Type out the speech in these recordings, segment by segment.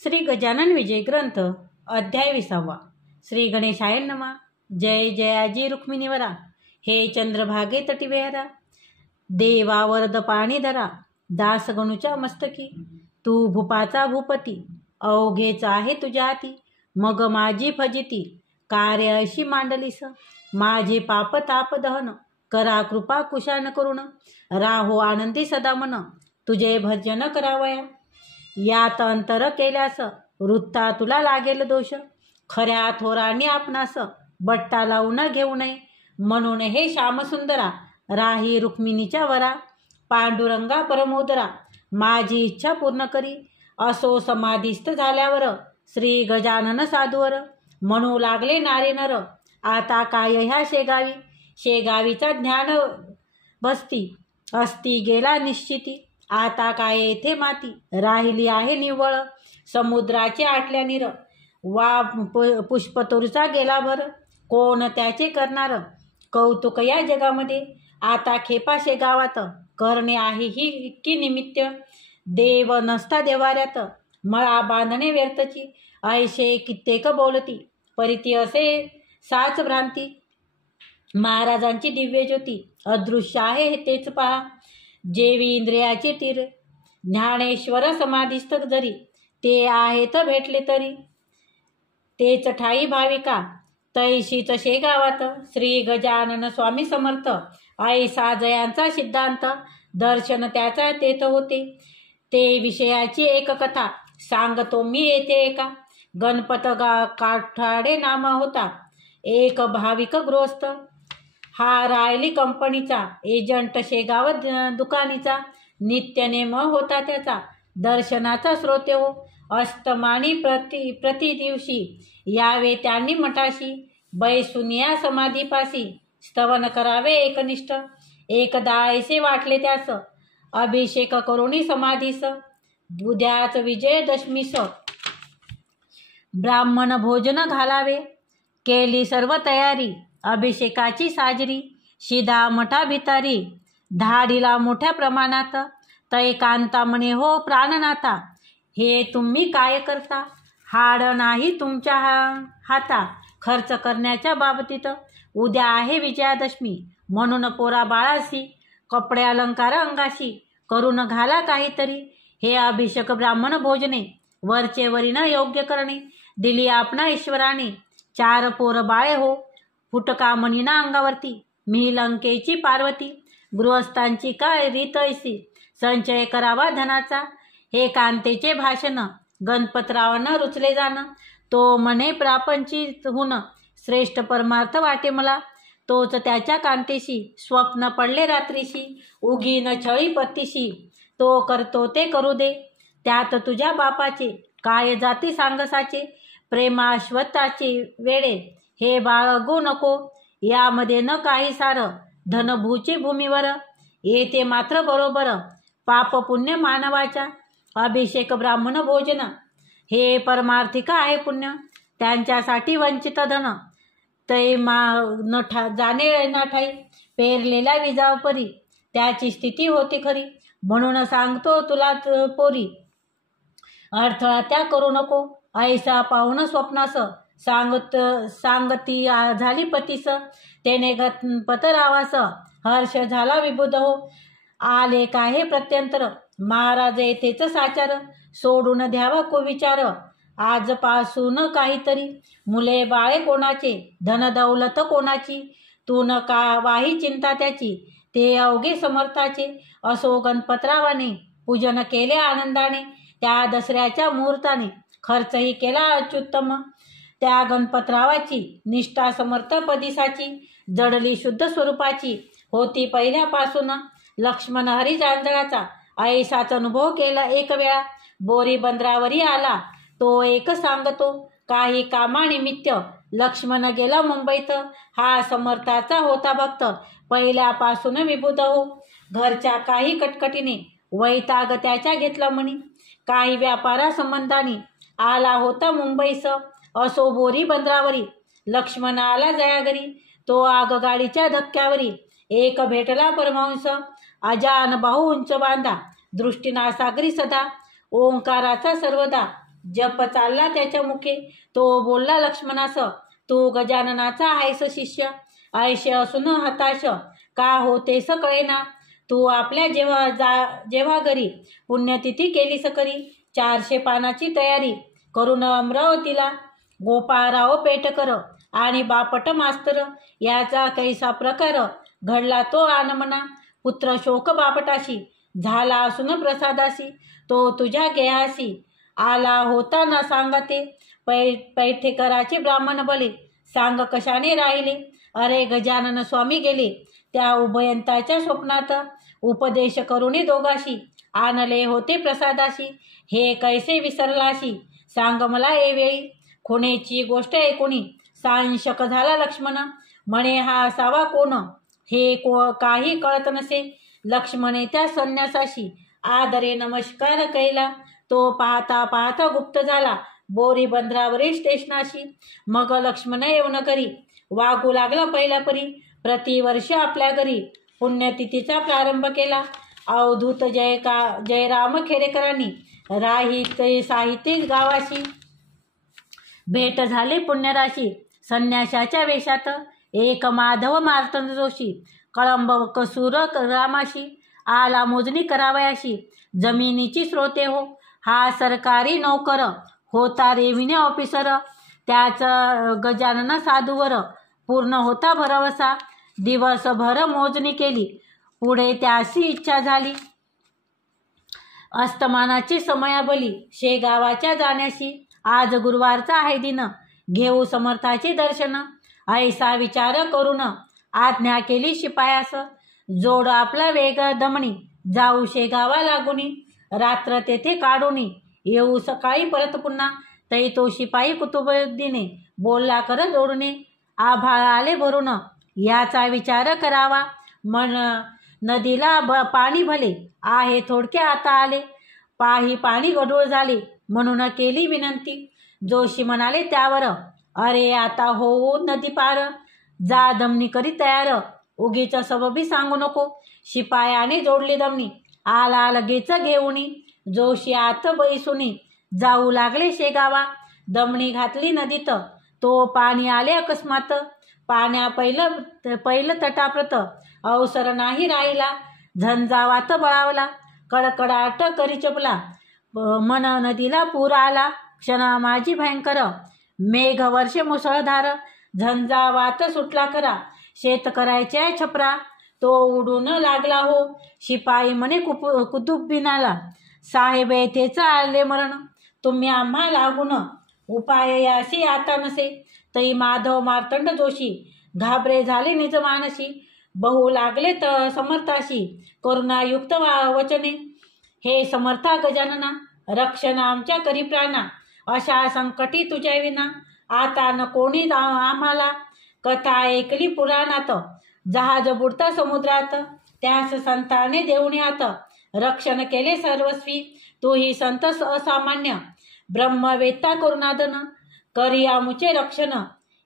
श्री गजानन विजय ग्रंथ अध्याय 20. श्री गणेशाय नमः. जय जयाजी रुक्मिणीवरा, हे चंद्रभागे तटी विहरा. देवा वरद पाणी धरा, दास गणूच्या मस्तकी. तू भूपाचा भूपती, अवघेच आहे तुझ्या हाती. मग माझी फजिती, कार्य अशी मांडलीस. माझे पाप ताप दहन, करा कृपा कुशान करुण. राहो आनंदी सदा मन, तुझे भजन करावया. यात अंतर केल्यास, वृत्ता तुला लागेल दोष. खऱ्या थोरांनी आपणास, बट्टा लावून घेऊ नये. म्हणून हे श्यामसुंदरा, राही रुक्मिणीच्या वरा. पांडुरंगा परमोदरा, माझी इच्छा पूर्ण करी. असो समाधिस्थ झाल्यावर, श्री गजानन साधूवर. म्हणू लागले नारे नर, आता काय ह्या शेगावी. शेगावीचा ज्ञान बसती, असती गेला निश्चिती. आता काय येथे माती, राहिली आहे निव्वळ. समुद्राचे आटल्या नीर, वा पुष्पतोरूचा गेला भर. कोण त्याचे करणार कौतुक या जगामध्ये. आता खेपाशे गावात, करणे आहे ही इतकी निमित्त. देव नसता देवाऱ्यात, मळा बांधणे व्यर्थची. ऐशे कित्येक बोलती, परिती असे साच भ्रांती. महाराजांची दिव्य ज्योती, अदृश्य आहे तेच पहा. जेवी इंद्रियाचे तीर, ज्ञानेश्वर समाधिस्थ जरी. ते आहेत भेटले तरी, तेच ठाई भाविका. तैशीच शेगावात, श्री गजानन स्वामी समर्थ. ऐसा जयांचा सिद्धांत, दर्शन त्याचा तेथ होते. ते विषयाची एक कथा, सांगतो मी येथे एका. गणपत काठाडे नाम होता, एक भाविक गृहस्थ. हा रायली कंपनीचा, एजंट शेगाव दुकानीचा. नित्यनेम होता त्याचा, दर्शनाचा श्रोते हो. अस्तमानी प्रति दिवशी, यावे त्यांनी मठाशी. बैसुनिया समाधीपासी, स्तवन करावे एकनिष्ठ. एकदा ऐसे वाटले त्यास, अभिषेक करुणी समाधीस. उद्याच विजयदशमीस, ब्राह्मण भोजन घालावे. केली सर्व तयारी, अभिषेकाची साजरी. शिदा मठा भितारी, धाडीला मोठ्या प्रमाणात. तै कांता म्हणे हो प्राणनाथा, हे तुम्ही काय करता. हाड नाही तुमच्या हाता, खर्च करण्याच्या बाबतीत. उद्या आहे विजयादशमी, म्हणून पोरा बाळाशी. कपडे अलंकार अंगाशी, करून घाला काहीतरी. हे अभिषेक ब्राह्मण भोजने, वरचे वरीन योग्य करणे. दिली आपणा ईश्वराने, 4 पोर बाळे हो. फुटका मणीना अंगावरती, मी लंकेची पार्वती. गृहस्थांची काय रीत ऐसी, संचय करावा धनाचा. हे कांतेचे भाषण, गणपतरावांना रुचले जाणं. तो म्हणे प्रापंचिक हुन, श्रेष्ठ परमार्थ वाटे मला. तोच त्याच्या कांतेशी, स्वप्न पडले रात्रीशी. उगीन छळी पत्तीशी, तो करतो ते करू दे. त्यात तुझ्या बापाचे, काय जाती सांगसाचे. प्रेमाश्वताचे वेडे, हे बाळगू नको. यामध्ये न काही सार, धनभूची भूमीवर. येते मात्र बरोबर, पाप पुण्य मानवाच्या. अभिषेक ब्राह्मण भोजन, हे परमार्थिक आहे पुण्य. त्यांच्यासाठी वंचित धन, तै जाणे ना ठाई. पेरलेल्या विजावपरी, त्याची स्थिती होती खरी. म्हणून सांगतो तुला पोरी, अडथळा त्या करू नको. ऐसा पाहून स्वप्नास, सांगती झाली पतीस. तेने गणपतरावास, हर्ष झाला विबुध हो. आले काय प्रत्यंतर, महाराज येथेच साचार. सोडून द्यावा को विचार, आजपासून काहीतरी. मुले बाळे कोणाचे, धन दौलत कोणाची. तू न का वाही चिंता त्याची, ते अवघे समर्थाचे. असो गणपतरावाने, पूजन केले आनंदाने. त्या दसऱ्याच्या मुहूर्ताने, खर्चही केला अत्युत्तम. त्या गणपतरावाची निष्ठा समर्थ पदिसाची. जडली शुद्ध स्वरूपाची, होती पहिल्यापासून. लक्ष्मण हरी जांजळाचा, ऐसाच अनुभव केला एक वेळा. बोरी बंदरावरी आला तो एक सांगतो, काही कामानिमित्त लक्ष्मण गेला मुंबईत. हा समर्थाचा होता भक्त, पहिल्यापासून विबुध हो. घरच्या काही कटकटीने, वैताग त्याच्या घेतला म्हणी. काही व्यापारा संबंधाने, आला होता मुंबईस. असो बोरी बंदरावरी, लक्ष्मण आला जया घरी. तो आगगाडीच्या धक्क्यावरी, एक भेटला परमहंस. अजान बाहू उंच बांधा, दृष्टीना सागरी सदा. ओंकाराचा सर्वदा, जप चालला त्याच्या मुखे. तो बोलला लक्ष्मणास, तू गजाननाचा आहेस शिष्य. ऐशे असून हताश का होतेस कळेना. तू आपल्या जेव्हा घरी पुण्यतिथी केलीस करी. 400 पानाची तयारी करून अमरावतीला गोपाळराव पेटकर आणि बापट मास्तर याचा कैसा प्रकार घडला तो आनमना. पुत्र शोक बापटाशी झाला असून प्रसादाशी. तो तुझ्या गेहासी आला होता न सांगते. पैठेकराचे ब्राह्मण बले सांग कशाने राहिले. अरे गजानन स्वामी गेले त्या उभयंताच्या स्वप्नात. उपदेश करुणी दोघाशी आणले होते प्रसादाशी. हे कैसे विसरलाशी सांग मला एवेळी. खुणेची गोष्ट ऐकुणी सांशक झाला लक्ष्मण. म्हणे हा असावा कोण हे काही कळत नसे. लक्ष्मणे त्या संन्यासाशी आदरे नमस्कार कैला. तो पाहता पाहता गुप्त झाला बोरी बंदरावरील स्टेशनाशी. मग लक्ष्मण येऊन घरी वागू लागला पहिल्या परी. प्रतिवर्ष आपल्या घरी पुण्यतिथीचा प्रारंभ केला. अवधूत जयराम खेडेकरांनी राहित साहित्य गावाशी भेट झाली पुण्यराशी. संन्याशाच्या वेशात एक माधव मार्तंड जोशी. कळंब कसूर रामाशी आला मोजणी करावयाशी. जमिनीची स्रोते हो हा सरकारी नोकर होता रेव्हेन्यू ऑफिसर. त्याच गजानन साधूवर पूर्ण होता भरवसा. दिवसभर मोजणी केली पुढे त्याची इच्छा झाली. अस्तमानाची समयाबली शेगावाच्या जाण्याशी. आज गुरुवारचा आहे दिन घेऊ समर्थाचे दर्शन. ऐसा विचार करून आज्ञा केली शिपायास. जोड आपला वेग दमणी जाऊ शेगावा लागुनी. रात्र तेथे काढूनी येऊ सकाळी परत पुन्हा. तै तो शिपाई कुतुबुद्दीने बोलला कर जोडणे. आभाळ आले भरून याचा विचार करावा. मन नदीला पाणी भले आहे थोडके आता आले. पाणी गढूळ झाले म्हणून केली विनंती. जोशी म्हणाले त्यावर, अरे आता होऊ नदी पार. जा दमनी करी तयार उगीच सबबी सांगू नको. शिपायाने जोडली दमनी आला लगेच घेऊनी. जोशी आत बैसुनी जाऊ लागले शेगावा. दमणी घातली नदीत तो पाणी आले अकस्मात. पाण्या पहिलं तटाप्रत अवसर नाही राहिला. झंझावात बळावला कडकडाट करी चपला. मन नदीला पूर आला क्षणा माझी भयंकर. मेघ वर्षे मुसळधार झंझावात सुटला खरा. शेतकऱ्याच्या छपरा तो उडून लागला हो. शिपाई म्हणे कुतुबबिनाला, साहेब येथेच आले मरण. तुम्ही आम्हा लागून उपाय यासी आता नसे. तै माधव मार्तंड जोशी घाबरे झाले निज मानसी. बहु लागले समर्थाशी करुणायुक्त वचने. हे समर्था गजानना रक्षण आमच्या करी प्राणा. अशा संकटी तुझ्या विना आता न कोणी आम्हाला. कथा ऐकली पुराणात जहाज बुडता समुद्रात. त्यास संताने देऊण्यात रक्षण केले सर्वस्वी. तोही संत असामान्य ब्रह्मवेत्ता करुणादन. करी आमुचे रक्षण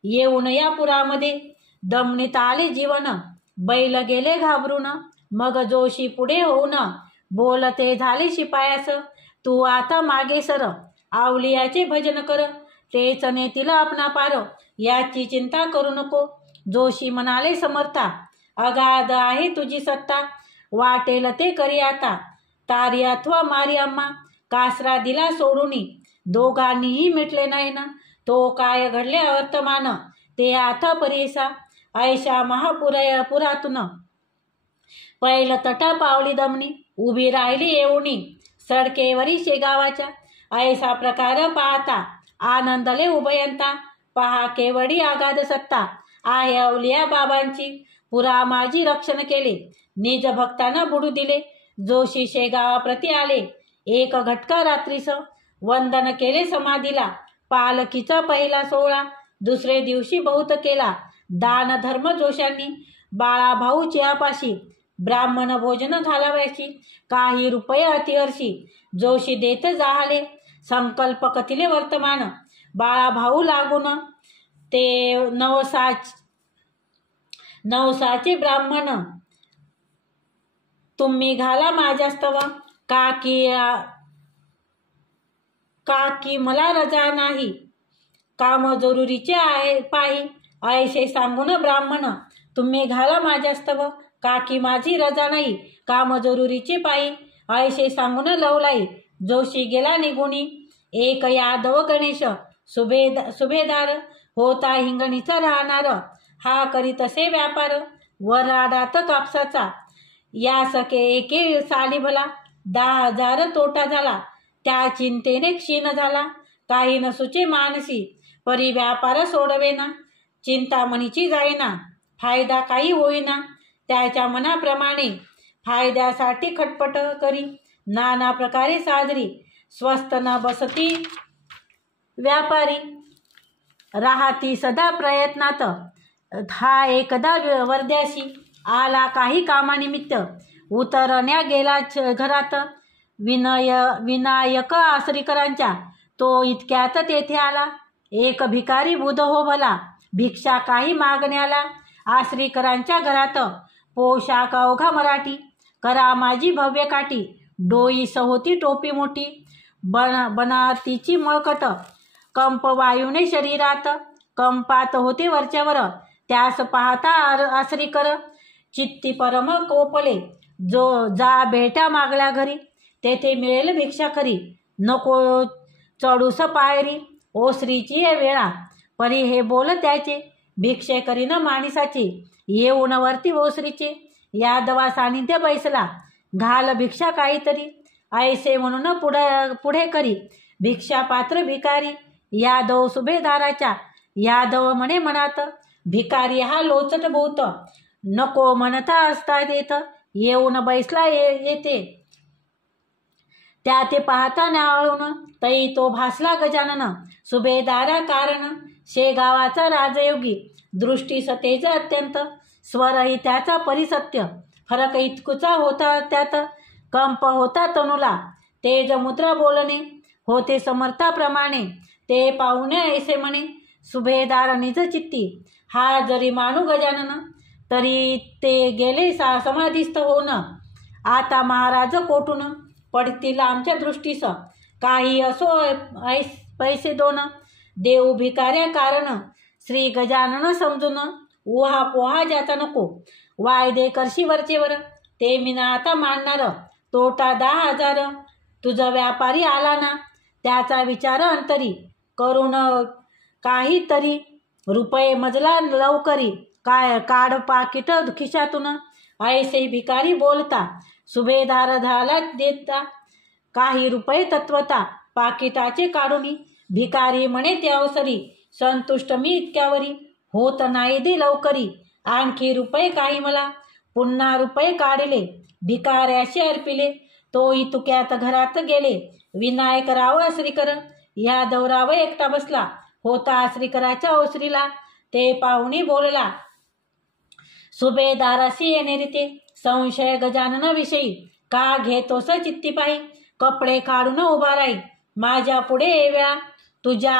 येऊन या पुरामध्ये. दमनीत आले जीवन बैल गेले घाबरून. मग जोशी पुढे होऊन बोलते झाले शिपायास. तू आता मागे सर आवलियाचे भजन कर. तेच नेतील आपणा पार याची चिंता करू नको. जोशी म्हणाले समर्था अगाध आहे तुझी सत्ता. वाटेल ते करी आता तारी अथवा मारी आम्हा. कासरा दिला सोडूनी दोघांनीही मिटले नाही ना. तो काय घडले वर्तमान ते आता परेसा. ऐशा पुरातून पहिलं तटा पावली दमनी. उभी राहिली येऊनी सडकेवरी शेगावाच्या. ऐसा प्रकार पाहता आनंदले उभयंता. पहा केवडी आगाध सत्ता आहे अवलिया बाबांची. पुरा माझी रक्षण केले निज भक्तांना बुडू दिले. जोशी शेगावाप्रती आले एक घटका रात्रीस. वंदन केले समाधीला पालखीचा पहिला सोहळा. दुसरे दिवशी बहुत केला दान धर्म जोशांनी. बाळा भाऊ चियापाशी ब्राह्मण भोजन घालावयाची. काही रुपये अतिहर्षी जोशी देत जाहले. संकल्प कथिले वर्तमान बाळा भाऊ लागून. ते नवसाचे ब्राह्मण तुम्ही घाला माझ्यास्तव. का की मला रजा नाही, काम जरुरीचे आहे पाही, ऐसे सांगून ब्राह्मण तुम्ही घाला माझ्यास्तव, का की माझी रजा नाही, काम जरुरीचे पायी, ऐसे सांगून लवलाई जोशी गेला निघुनी. एक यादव गणेश सुभेदार होता हिंगणीचा राहणार, हा करीत असे व्यापार वराडात कापसाचा. या सके एके साली भला 10,000 तोटा झाला, त्या चिंतेने क्षीण झाला. काही नसुचे मानसी परी व्यापार सोडवेना, चिंतामणीची जाईना फायदा काही होईना. त्याच्या मनाप्रमाणे फायद्यासाठी खटपट करी, नाना प्रकारे साजरी स्वस्त न बसती व्यापारी. राहती सदा प्रयत्नात, हा एकदा वर्ध्याशी आला काही कामानिमित्त, उतरण्या गेला घरात विनायक आसरीकरांच्या. तो इतक्यात तेथे आला एक भिकारी बुध हो भला, भिक्षा काही मागण्याला. आसरीकरांच्या घरात पोशाख अवघा मराठी, करा माझी भव्य काठी. डोई सहोती टोपी मोठी, बनातीची मळकट, कंप वायूने शरीरात. कंपात होते वरच्यावर, त्यास पाहता आसरीकर चित्ती परम कोपले. जो जा भेटा मागल्या घरी, तेथे मिळेल भिक्षा खरी. नको चढूस पायरी, ओसरीची वेळा. परी हे बोल त्याचे, भिक्षे करीन माणसाचे. येऊन वरती ओसरीचे, यादवा सानिध्य बैसला. घाल भिक्षा काहीतरी, ऐसे म्हणून पुढे करी. भिक्षा पात्र भिकारी, यादव सुभेदाराच्या. यादव म्हणे मनात, भिकारी हा लोचट भूत. नको म्हणता असता येत, येऊन बैसला येते. त्या ते पाहता न्यावळून, तै तो भासला गजानन. सुभेदारा कारण, शेगावाचा राजयोगी. दृष्टी सतेज अत्यंत, स्वरही त्याचा परिसत्य. फरक इतकुचा होता त्यात, कंप होता तनुला. तेज मुद्रा बोलणे होते समर्थाप्रमाणे. ते पाहुणे ऐसे म्हणे, सुभेदार निज चित्ती. हा जरी मानू गजानन, तरी ते गेले समाधीस्थ होऊन. आता महाराज कोठून पडतील आमच्या दृष्टीस. काही असो पैसे दोन, देऊ भिकाऱ्या कारण. श्री गजानन समजून, उहा पोहा ज्याचा नको. वायदे करशी वरचेवर, ते मीना आता मांडणार. तोटा 10,000, तुझा व्यापारी आला ना, त्याचा विचार अंतरी. करून काहीतरी रुपये मजला लवकरी. काय काढ पाकिट खिशातून, ऐसे भिकारी बोलता. सुभेदार झाला देता, काही रुपये तत्वता. पाकिटाचे काढूनी, भिकारी म्हणे ते अवसरी. संतुष्ट मी इतक्यावरी, होत नाही दे लवकरी. आणखी रुपये काही मला, पुन्हा रुपये काढले. भिकाऱ्याशी अर्पिले, तो इतुक्यात घरात गेले. विनायक राव आसरीकर, यादवराव एकटा बसला होता आसरीकराच्या ओसरीला. ते पाहुणी बोलला, सुभेदाराशी येणे ते संशय गजानन विषयी. का घेतोस चित्ती पायी, कपडे काढून उभा राही. माझ्या पुढे ये वेळा, तुझ्या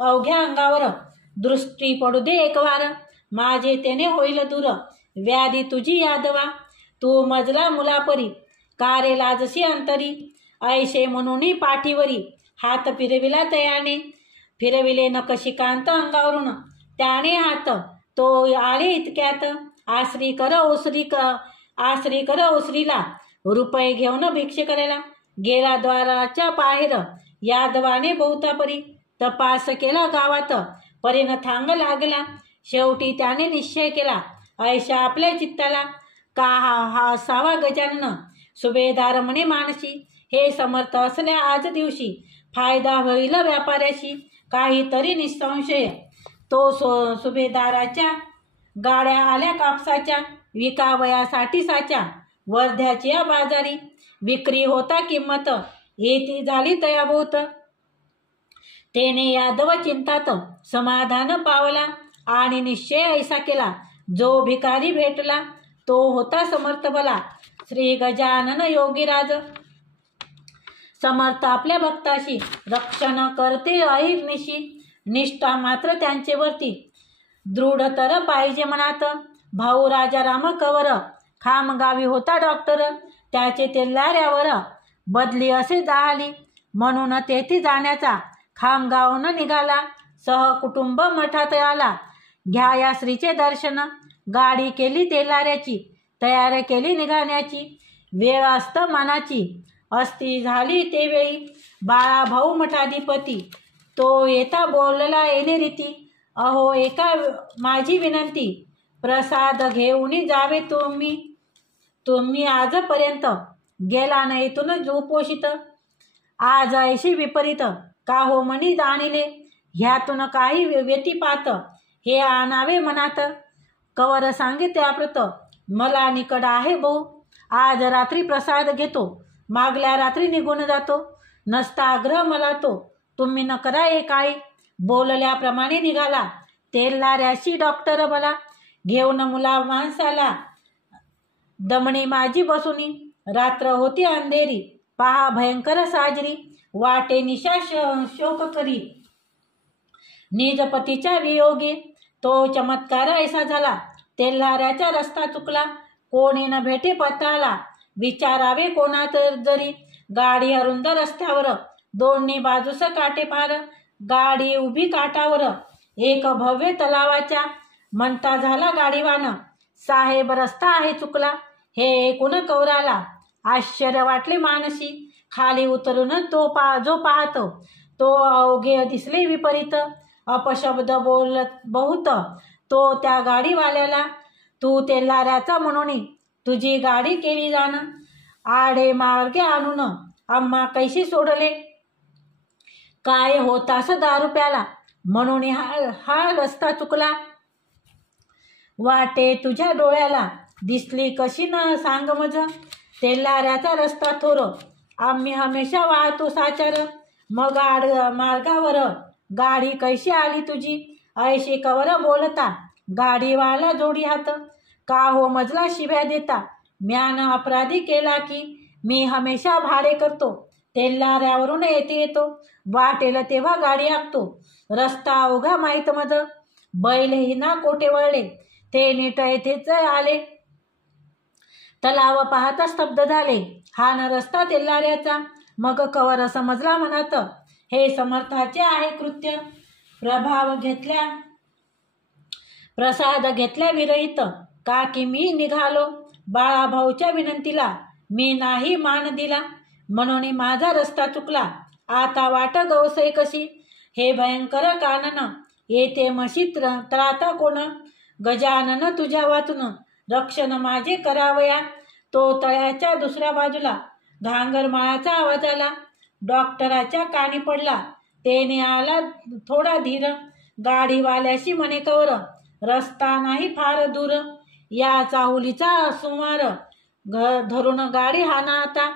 अवघ्या अंगावर दृष्टी पडू दे एक वार. माझे तेने होईल दूर, व्याधी तुझी यादवा. तू मजला मुलापरी, कारे लाजशी अंतरी. ऐसे म्हणून पाठीवरी हात फिरविला तयाने. फिरविले नकशिकांत अंगावरून त्याने हात. तो आले इतक्यात, आसरीकर ओसरीला. रुपये घेऊन भिक्षे करायला गेला द्वाराच्या बाहेर. यादवाने बहुतापरी तपास केला गावात. परीन थांग लागला, शेवटी त्याने निश्चय केला. ऐशा आपल्या चित्ताला, का हा असावा गजानन. सुभेदार म्हणे मानसी, हे समर्थ असल्या आज दिवशी. फायदा होईल व्यापाऱ्याशी, काहीतरी निसंशय. तो सुभेदाराच्या गाड्या आल्या कापसाच्या. विकावयासाठी साच्या, वर्ध्याची या बाजारी. विक्री होता किंमत, येती झाली तयाभोत. तेने यादव चिंतात समाधान पावला, आणि निश्चय ऐसा केला. जो भिकारी भेटला, तो होता समर्थ भला. श्री गजानन योगीराज. समर्थ आपल्या भक्ताशी रक्षण करते अहिर्निशी. निष्ठा मात्र त्यांचे वरती दृढतर पाहिजे मनात. भाऊ राजाराम कवर, खामगावी होता डॉक्टर. त्याचे तेलाऱ्यावर बदली असे झाली. म्हणून तेथे जाण्याचा खामगावनं निघाला. सहकुटुंब मठात आला. घ्या या श्रीचे दर्शन. गाडी केली तेलाऱ्याची, तयार केली निघाण्याची. वेळ अस्तमानाची असती झाली ते वेळी. बाळाभाऊ मठाधिपती तो येता बोलला येणे रीती. अहो एका माझी विनंती, प्रसाद घेऊन जावे तुम्ही आजपर्यंत गेला नाही इथून उपोषित. आज ऐशी विपरीत का हो मनी जाणिले. ह्यातून काही व्यतिपात हे आणावे मनात. कवर सांगे त्याप्रत मला निकड आहे भाऊ. आज रात्री प्रसाद घेतो, मागल्या रात्री निघून जातो. नसता आग्रह मला तो, तुम्ही न करा एकाळी. बोलल्याप्रमाणे निघाला तेलाऱ्याशी डॉक्टर मला. घेऊन मुला माणसाला दमणी माझी बसुनी. रात्र होती अंधेरी, पहा भयंकर साजरी. वाटे निशा शोक करी निजपतीच्या वियोगे. तो चमत्कार ऐसा झाला, तेल्हाऱ्याचा रस्ता चुकला. कोणी न भेटे पत्ताला, विचारावे कोणात जरी. गाडी अरुंद रस्त्यावर, दोन्ही बाजूस काटे पार. गाडी उभी काठावर, एक भव्य तलावाच्या. म्हणता झाला गाडीवान, साहेब रस्ता आहे चुकला. हे ऐकून कौराला आश्चर्य वाटले मानसी. खाली उतरून जो पाहतो तो अवघे दिसले विपरीत. अपशब्द बोलत बहुत तो त्या गाडीवाल्याला. तू तेलाऱ्याचा म्हणून तुझी गाडी केली जाण. आडे मार्गे आणून आम्हा कैशी सोडले. काय होतास दारू प्याला, म्हणून हा रस्ता चुकला. वाटे तुझ्या डोळ्याला दिसली कशी न सांग मज. तेलाऱ्याचा रस्ता थोर, आम्ही हमेशा वाहतो साचार. मग मार्गावर गाडी कैशी आली तुझी. ऐशी कवर बोलता गाडीवाला जोडी हात. का हो मजला शिव्या देता, म्यान अपराधी केला की. मी हमेशा भाडे करतो, तेलाऱ्यावरून येतो. वाटेल तेव्हा गाडी आखतो, रस्ता अवघा माहीत मज. बैलही ना कोठे वळले, ते नीट येथेच आले. तलाव पाहता स्तब्ध झाले, हा न रस्ता तेलाऱ्याचा. मग कवर समजला मनात, हे समर्थाचे आहे कृत्य. प्रसाद घेतल्या विरहित, का की मी निघालो. बाळाभाऊच्या विनंतीला मी नाही मान दिला. म्हणून माझा रस्ता चुकला, आता वाट गवसय कशी. हे भयंकर कानन, येथे मशी त्राता कोण. गजानन तुझ्या वाचून रक्षण माझे करावया. तो तळ्याच्या दुसऱ्या बाजूला घांगरमाळाचा आवाज आला. डॉक्टराच्या कानी पडला, तेने आला थोडा धीर. गाडीवाल्याशी म्हणे कवर, रस्ता नाही फार दूर. या चाहुलीचा सुमार धरून गाडी हाना आता.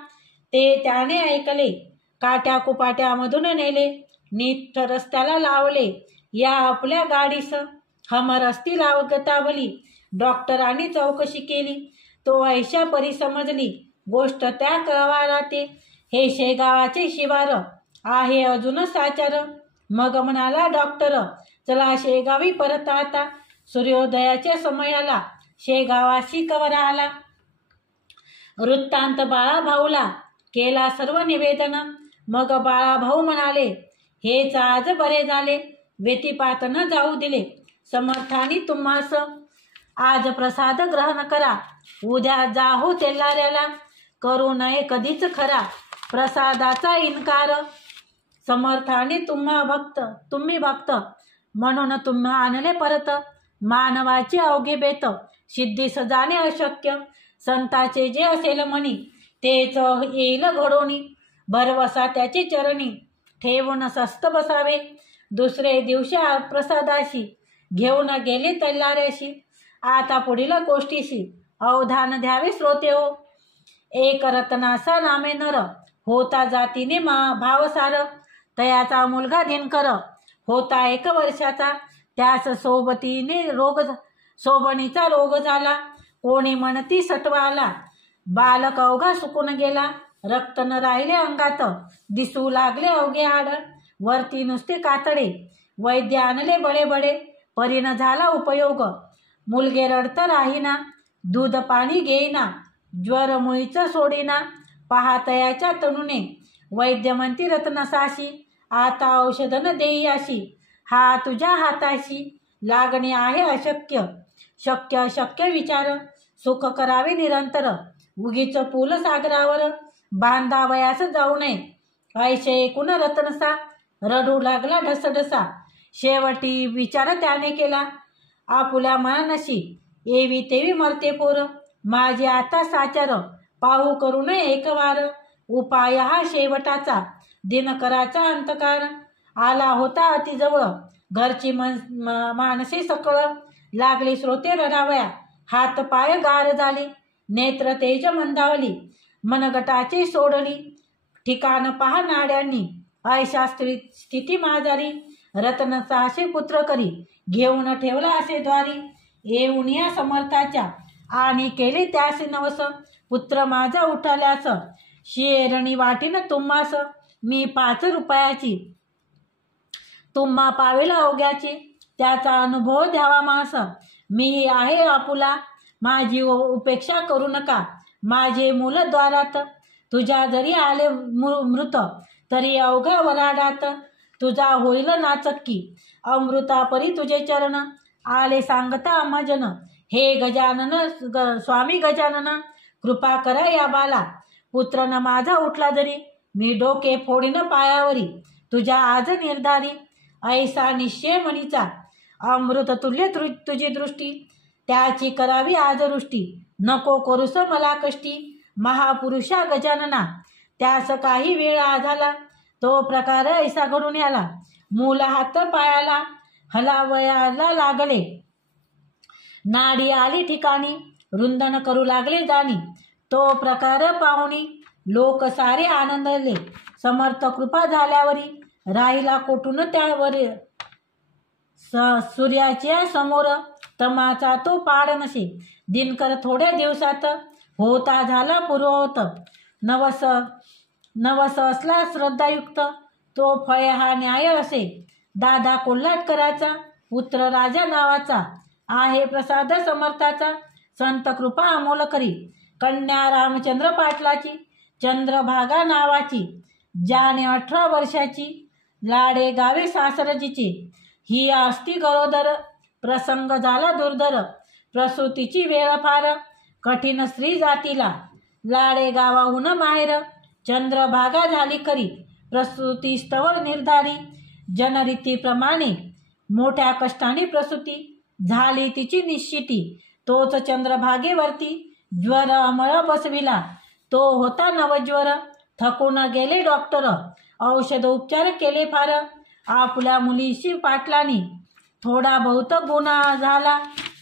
ते त्याने ऐकले, काट्या कुपाट्यामधून नेले. नीट रस्त्याला लावले, या आपल्या गाडीस. हमर असतील अवगतावली. डॉक्टरांनी चौकशी केली, तो ऐशा परी समजली गोष्ट त्या कळवाला ते. हे शेगावाचे शिवार आहे अजून साचार. मग म्हणाला डॉक्टर, चला शेगावी परत आता. सूर्योदयाच्या समयाला शेगावाशी कवर आला. वृत्तांत बाळाभाऊला केला सर्व निवेदन. मग बाळाभाऊ म्हणाले, हेच आज बरे झाले. व्यतिपात न जाऊ दिले समर्थानी तुम्हास. आज प्रसाद ग्रहण करा, उद्या जाहो तेलाऱ्याला. करू नये कधीच खरा प्रसादाचा इन्कार. समर्थाने तुम्ही भक्त, म्हणून तुम्ही आणले परत. मानवाचे अवघे बेत, सिद्धीस जाणे अशक्य. संताचे जे असेल मनी, तेच येईल घडोनी. भरवसा त्याचे चरणी, ठेवून सस्त बसावे. दुसरे दिवशी प्रसादाशी घेऊन गेले तेलाऱ्याशी. आता पुढील गोष्टीशी अवधान द्यावे श्रोते हो. एक रत्नासा नामे नर, होता जातीने भावसार. तयाचा मुलगा दिनकर होता 1 वर्षाचा. त्यास सोबणीचा रोग झाला. कोणी म्हणती सत्व आला. बालक अवघा सुकून गेला. रक्त न राहिले अंगात, दिसू लागले अवघे हाड. वरती नुसते कातडे, वैद्य आणले बडे बडे. परीन झाला उपयोग, मुलगे रडत राहीना. दूध पाणी घेईना, ज्वर मुळीच सोडीना. पाहतयाच्या तनुने वैद्य म्हणती रत्नसाशी, आता औषध न देई अशी, हा तुझ्या हाताशी लागणे आहे अशक्य. शक्य अशक्य विचार, सुख करावे निरंतर, उगीच पूल सागरावर बांधावयास जाऊ नये. ऐसे ऐकून रतनसा रडू लागला ढसढसा. शेवटी विचार त्याने केला आपुल्या मनाशी, एवी तेवी मरते पोर, माझे आता साचार, पाहू करू नये एकवार. उपाय हा शेवटाचा, दिनकराचा अंतकार, आला होता अतिजवळ, घरची माणसे सकळ, लागली स्रोते रडावया, हात पाय गार झाली, नेत्र तेज मंदावली, मनगटाचे सोडली, ठिकाण पहा नाड्यांनी, ऐशा स्थिती माझारी. रत्नसाशी पुत्र करी, घेऊन ठेवला असे द्वारी, येऊन या समर्थाच्या, आणि केले त्यास नवस, पुत्र माझा उठाल्यास, शेरणी वाटीन तुम्हास, मी 5 रुपयाची, तुम्हा पावेल अवघ्याची, त्याचा अनुभव द्यावा मास. मी आहे आपुला, माझी उपेक्षा करू नका, माझे मूल द्वारात, तुझ्या जरी आले मृत, तरी अवघा वराडात, तुझा होईल नाचक्की, अमृतापरी तुझे चरण, आले सांगता अमजन, हे गजानन स्वामी गजानन, कृपा करा या बाला, पुत्र न माझा उठला जरी, मी डोके फोडीन पायावरी, तुझ्या आज निर्धारी, ऐसा निश्चय मनीचा, अमृत तुल्य तुझी दृष्टी, त्याची करावी आज रुष्टी, नको करूस मला कष्टी, महापुरुषा गजानना, त्यास काही वेळ झाला, तो प्रकार ऐसा घडून आला, मूल हात पायाला हलावयाला लागले, नाडी आली ठिकाणी, रुंदन करू लागले जाणी, तो प्रकार पाहुणी, लोक सारे आनंदले, समर्थ कृपा झाल्यावरी, राहिला कोठून त्यावर, सूर्याच्या समोर, तमाचा तो पाड नसे, दिनकर थोड्या दिवसात, होता झाला पूर्ववत, नवस असला श्रद्धायुक्त, तो फळे हा न्याय असे, दादा कोल्हाटकराचा, पुत्र राजा नावाचा, आहे प्रसाद समर्थाचा, संत कृपा अमोल करी, कन्या रामचंद्र पाटलाची, चंद्रभागा नावाची, ज्याने 18 वर्षाची, लाडे गावे सासरजीची, ही असती गरोदर, प्रसंग झाला दुर्धर, प्रसूतीची वेळ फार, कठीण स्त्री जातीला, लाडे गावाहून माहेर, चंद्रभागा झाली खरी, प्रसूती स्थळ निर्धारी, जनरीतीप्रमाणे, मोठ्या कष्टाने प्रसूती, झाली तिची निश्चिती, तोच चंद्रभागेवरती, ज्वर अमळ बसविला, तो होता नवज्वर, थकून गेले डॉक्टर, औषध उपचार केले फार, आपल्या मुलीशी पाटलानी, थोडा बहुत गुन्हा झाला,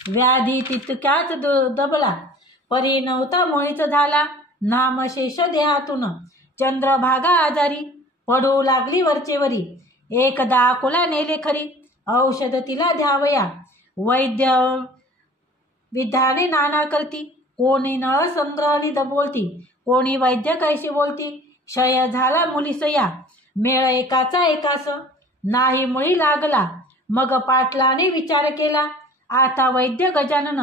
व्याधी तितक्याच दबला, परी नव्हता मोहित झाला, नामशेष देहातून, चंद्रभागा आजारी, पडू लागली वरचेवरी, एकदा अकोला नेले खरी, औषध तिला द्यावया, वैद्य विधाने नाना करती, कोणी नळ संग्रहणी बोलती, कोणी वैद्य कैशी बोलती, क्षय झाला मुलीसया, मेळ एकाचा एकास, नाही मुळी लागला, मग पाटलाने विचार केला, आता वैद्य गजानन,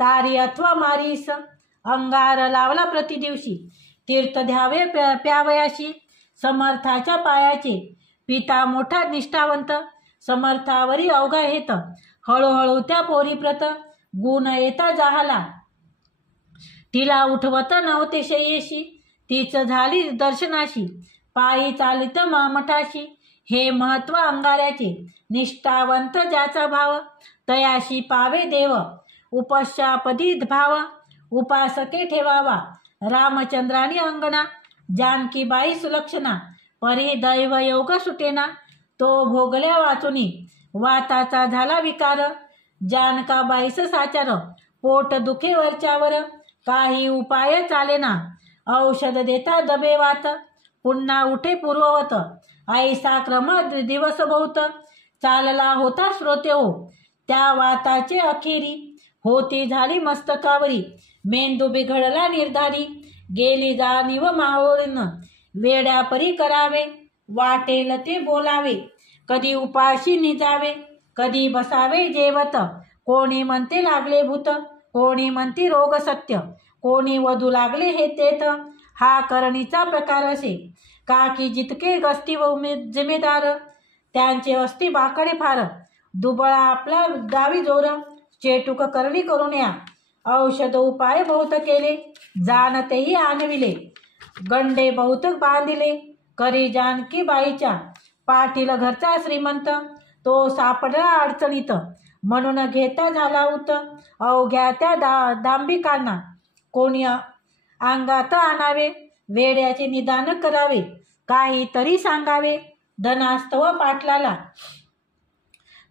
तारी अथवा मारीस, अंगार लावला प्रतिदिवशी, तीर्थ द्यावे प्यावयाशी, समर्थाच्या पायाचे, पिता मोठा निष्ठावंत, समर्थावरी अवघा हेत, हळूहळू त्या पोरीप्रत, गुण येता जाहला, तिला उठवत नव्हते शयेशी, तीच झाली दर्शनाशी, पायी चालित मठाशी, हे महत्व अंगाऱ्याचे, निष्ठावंत ज्याचा भाव, तयाशी पावे देव, उपशापदी भाव, उपासके ठेवावा, रामचंद्रानी अंगणा, जानकीबाई सुलक्षणा, परी दैव योग सुटेना, तो भोगल्या वाचुनी, वाताचा झाला विकार, जानकाबाईस साचार, पोट दुखे वरच्यावर, काही उपाय चालेना, औषध देता दबे वात, पुन्हा उठे पूर्ववत, ऐसा क्रम दिवस बहुत, चालला होता श्रोते हो, त्या वाताचे अखेरी, होती झाली मस्तकावरी, मेंदू बिघडला निर्धारी, गेली जाणीव मावळीन, वेड्यापरी करावे, वाटेल ते बोलावे, कधी उपाशी निजावे, कधी बसावे जेवत, कोणी म्हणते लागले भूत, कोणी म्हणते रोग सत्य, कोणी वधू लागले हे तेथ, हा करणीचा प्रकार असे, का की जितके गस्ती व जिम्मेदार, त्यांचे असती बाकडे फार. दुबळा आपला डावी जोर, चेटूक करणी करून या. औषध उपाय बहुत केले, जाणतेही आणविले. गंडे बहुतक बांधिले, करी जानकी बाईच्या. पाटील घरचा श्रीमंत, तो सापडला अडचणीत. म्हणून घेता झाला उत, अवघ्या त्या दांभिकांना. कोणी अंगात आणावे, वेड्याचे निदान करावे. काहीतरी सांगावे, धनास्तव पाटलाला.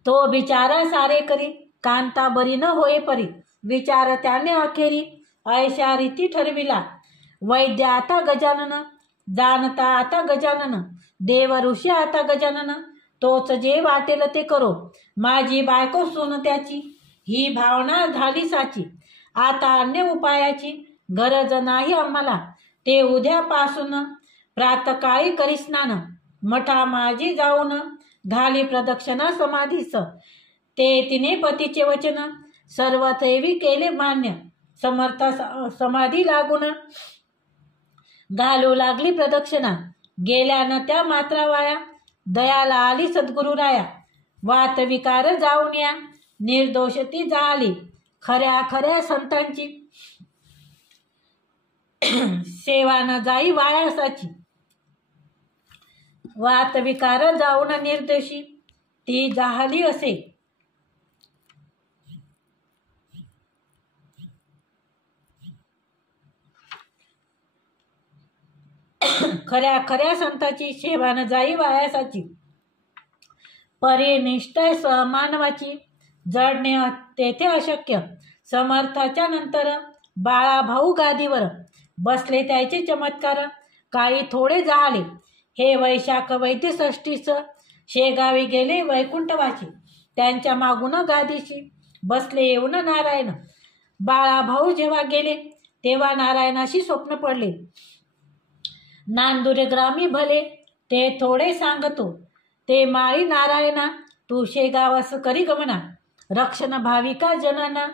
तो बिचारा सारे करी, कांता बरी न होय परी. विचार त्याने अखेरी, ऐशा रीती ठरविला. वैद्य आता गजानन, जाणता आता गजानन. देव ऋषी आता गजानन, तोच जे वाटेल ते करो. माझी बायको सून त्याची, ही भावना झाली साची. आता अन्य उपायाची गरज नाही आम्हाला. ते उद्यापासून प्रातकाळी करी स्नान. मठा माझी जाऊन घाली प्रदक्षिणा समाधीस. ते तिने पतीचे वचन, सर्व दैवी केले मान्य. समर्थ समाधी लागून घालू लागली प्रदक्षिणा. गेल्यानं त्या मात्रा वाया, दयाला आली सद्गुरु राया. वात विकार जाऊन या, निर्दोष ती झाली. खऱ्या खऱ्या संतांची सेवा न जाई वायासाची. वात विकार जाऊन निर्दोषी ती झाली असे. खऱ्या खऱ्या संताची सेवा न जाई वायासाची. परी निष्ठा मानवाची, जडणे तेथे अशक्य. समर्थाच्या नंतर बाळा भाऊ गादीवर, बसले त्याचे चमत्कार काही थोडे झाले. हे वैशाख वैद्य षष्टीस, शेगावी गेले वैकुंठवासी. त्यांच्या मागून गादीशी बसले येऊन नारायण. बाळा भाऊ जेव्हा गेले, तेव्हा नारायणाशी स्वप्न पडले. नांदुरे ग्रामी भले, ते थोडे सांगतो. ते माळी नारायणा, तू शेगावास करी गमना. रक्षण भाविका जनना,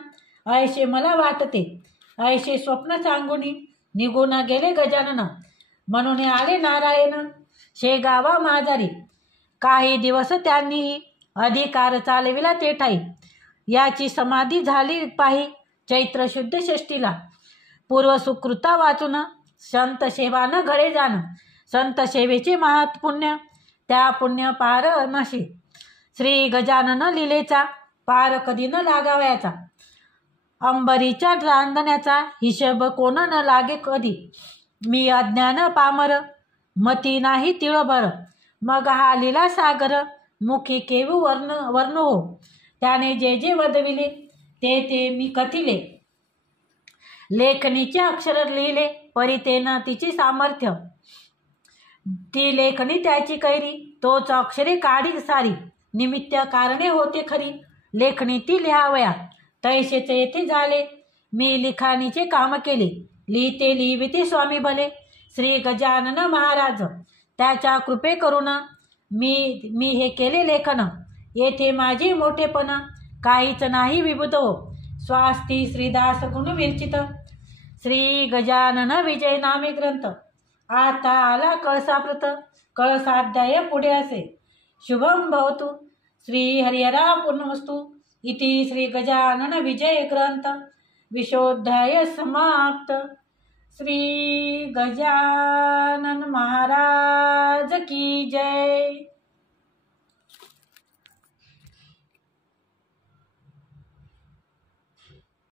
ऐशे मला वाटते. ऐशे स्वप्न सांगुनी निघून गेले गजानन. म्हणून आले नारायण शेगावा माझारी. काही दिवस त्यांनीही अधिकार चालविला ते ठाई. याची समाधी झाली पाही चैत्र शुद्ध षष्टीला. पूर्व सुकृता वाचून संत सेवा न घडे जाण. संत सेवेचे महात्पुण्य, त्या पुण्य पार नसे. श्री गजानन लीलेचा पार कधी न लागावयाचा. अंबरीच्या रांधण्याचा हिशोब कोण न लागे कधी. मी अज्ञान पामर, मती नाही तिळभर. मग हा लीला सागर, मुखी केवू वर्ण हो. त्याने जे जे वदविले, ते ते मी कथिले. लेखणीचे अक्षर लिहिले, परितेन तिचे सामर्थ्य. ती लेखणी त्याची कैरी, तोच अक्षरे काढी सारी. निमित्त कारणे होते खरी, लेखणी ती लिहावया. तैसेच येथे झाले, मी लिखाणीचे काम केले. लिहिते लिहिविते स्वामी भले, श्री गजानन महाराज. त्याच्या कृपे करून मी हे केले लेखन. येथे माझे मोठेपण, काहीच नाही विभूत हो. स्वास्ती श्रीदास गुण विरचित, श्री गजानन विजय नामे ग्रंथ. आता आला कळसाप्रत, कळसाध्याय पुढे असे. शुभम भवतु. श्री हरिहरा पूर्णमस्तु. इति श्री गजानन विजय ग्रंथ विशोध्याय समाप्त. श्री गजानन महाराज की जय.